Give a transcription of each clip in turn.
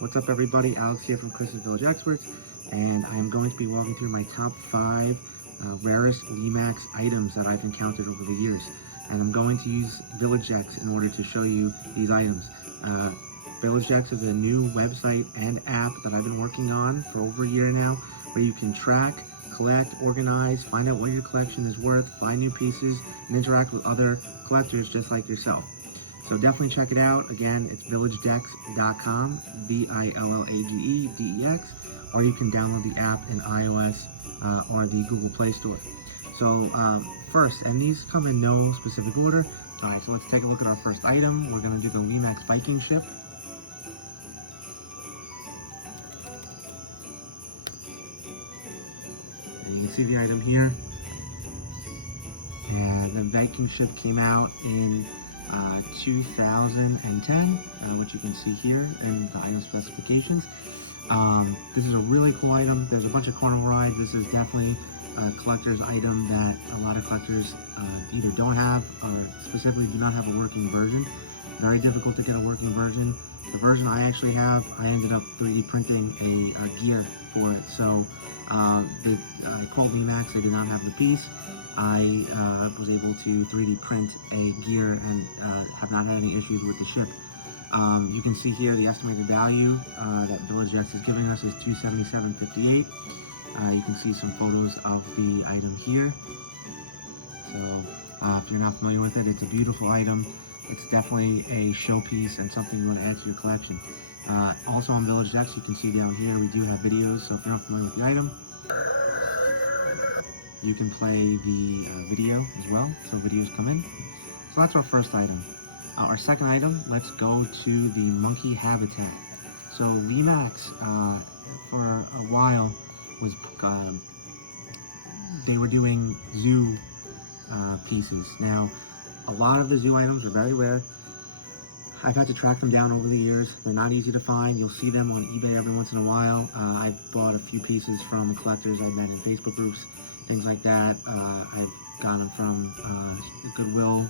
What's up everybody, Alex here from Chris's Village Experts, and I'm going to be walking through my top 5 rarest Lemax items that I've encountered over the years. And I'm going to use VillageX in order to show you these items. VillageX is a new website and app that I've been working on for over a year now, where you can track, collect, organize, find out what your collection is worth, find new pieces, and interact with other collectors just like yourself. So definitely check it out. Again, it's villagedex.com, VILLAGEDEX, or you can download the app in iOS or the Google Play Store. So first, and these come in no specific order. All right, so let's take a look at our first item. We're gonna do the Lemax Viking ship. And you can see the item here. And the Viking ship came out in 2010, which you can see here in the item specifications. This is a really cool item. There's a bunch of carnival rides. This is definitely a collector's item that a lot of collectors either don't have or specifically do not have a working version. Very difficult to get a working version. The version I actually have, I ended up 3D printing a gear for it. So I called Lemax, they did not have the piece. I was able to 3D print a gear and have not had any issues with the ship. You can see here the estimated value that VillageX is giving us is $277.58. You can see some photos of the item here. So if you're not familiar with it, it's a beautiful item. It's definitely a showpiece and something you want to add to your collection. Also on VillageX, you can see down here we do have videos, so if you're not familiar with the item, you can play the video as well, so videos come in. So that's our first item. Our second item, let's go to the monkey habitat. So Lemax, for a while, was they were doing zoo pieces. Now, a lot of the zoo items are very rare. I've had to track them down over the years. They're not easy to find. You'll see them on eBay every once in a while. I've bought a few pieces from collectors I've met in Facebook groups, things like that. I've gotten them from Goodwill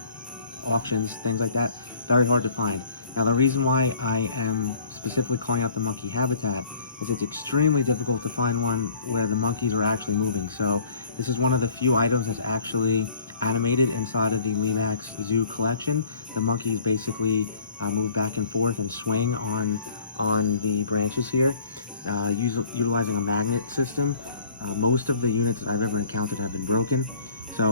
auctions, things like that. Very hard to find. Now the reason why I am specifically calling out the monkey habitat is it's extremely difficult to find one where the monkeys are actually moving. So this is one of the few items that's actually animated inside of the Lemax Zoo collection. The monkeys basically move back and forth and swing on the branches here, utilizing a magnet system. Most of the units that I've ever encountered have been broken, so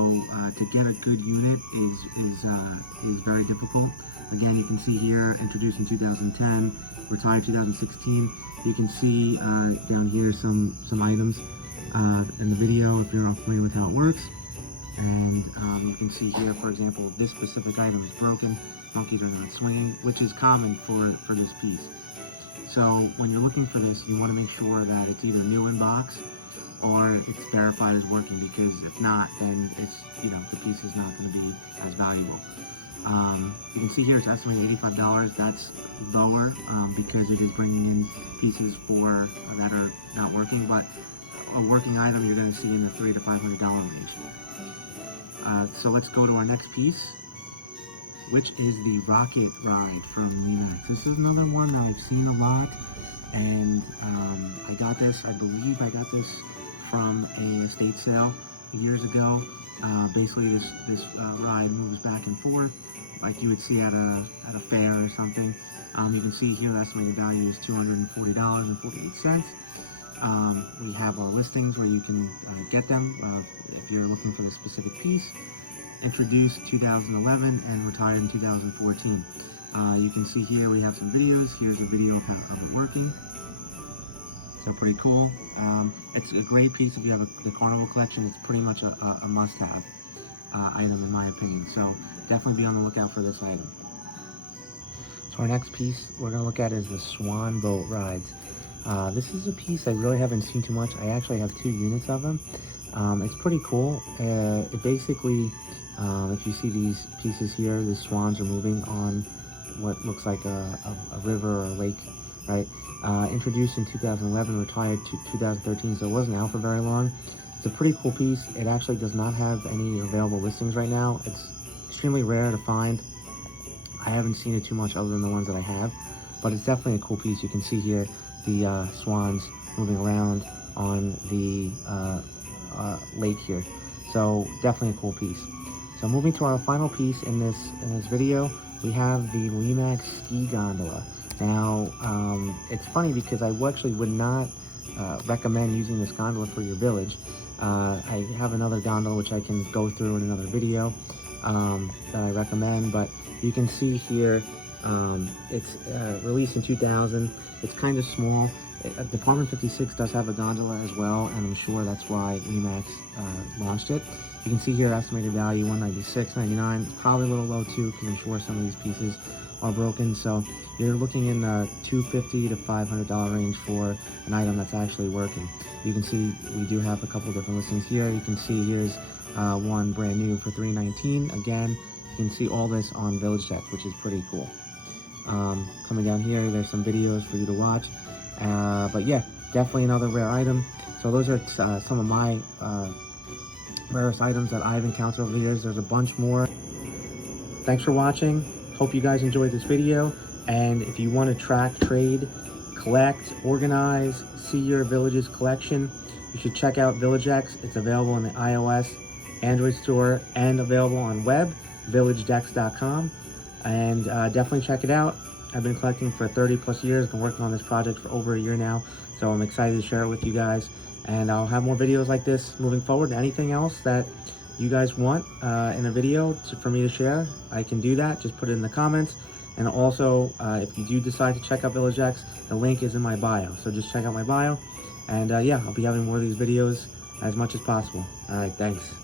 to get a good unit is very difficult. Again, you can see here, introduced in 2010, retired 2016. You can see down here some items in the video if you're not familiar with how it works. And you can see here, for example, this specific item is broken. Monkeys are not swinging, which is common for this piece. So when you're looking for this, you want to make sure that it's either new in box or it's verified as working, because if not, then it's, the piece is not going to be as valuable. You can see here it's estimated $85. That's lower because it is bringing in pieces that are not working, but a working item you're going to see in the $300 to $500 range. So let's go to our next piece, which is the rocket ride from Lemax. This is another one that I've seen a lot, and I believe I got this from a estate sale years ago. Basically this ride moves back and forth like you would see at a fair or something. You can see here the estimated value is $240.48. We have our listings where you can get them if you're looking for the specific piece. Introduced 2011 and retired in 2014. You can see here we have some videos. Here's a video of it working. So pretty cool. It's a great piece if you have the carnival collection. It's pretty much a must-have item in my opinion. So definitely be on the lookout for this item. So our next piece we're going to look at is the Swan Boat rides. This is a piece I really haven't seen too much. I actually have 2 units of them. It's pretty cool. It basically, if you see these pieces here, the swans are moving on what looks like a river or a lake, right? Introduced in 2011, retired to 2013, so it wasn't out for very long. It's a pretty cool piece. It actually does not have any available listings right now. It's extremely rare to find. I haven't seen it too much other than the ones that I have. but it's definitely a cool piece. You can see here the swans moving around on the lake here. So definitely a cool piece. So moving to our final piece in this video, we have the Lemax ski gondola. Now it's funny because I actually would not recommend using this gondola for your village. I have another gondola which I can go through in another video that I recommend, but you can see here it's released in 2000. It's kind of small. Department 56 does have a gondola as well, and I'm sure that's why Lemax launched it. You can see here estimated value $196.99. It's probably a little low too, because I'm sure some of these pieces are broken. So you're looking in the $250 to $500 range for an item that's actually working. You can see we do have a couple different listings here. You can see here's one brand new for $319. Again, you can see all this on Village Deck, which is pretty cool. Coming down here, there's some videos for you to watch. But yeah, definitely another rare item. So those are some of my rarest items that I've encountered over the years. There's a bunch more. Thanks for watching. Hope you guys enjoyed this video. And if you want to track, trade, collect, organize, see your village's collection, you should check out VillageX. It's available in the iOS, Android store, and available on web, villagedecks.com. And definitely check it out. I've been collecting for 30 plus years, been working on this project for over a year now, so I'm excited to share it with you guys. And I'll have more videos like this moving forward. Anything else that you guys want in a video for me to share, I can do that. Just put it in the comments. And also, if you do decide to check out VillageX, the link is in my bio. So just check out my bio. And yeah, I'll be having more of these videos as much as possible. All right, thanks.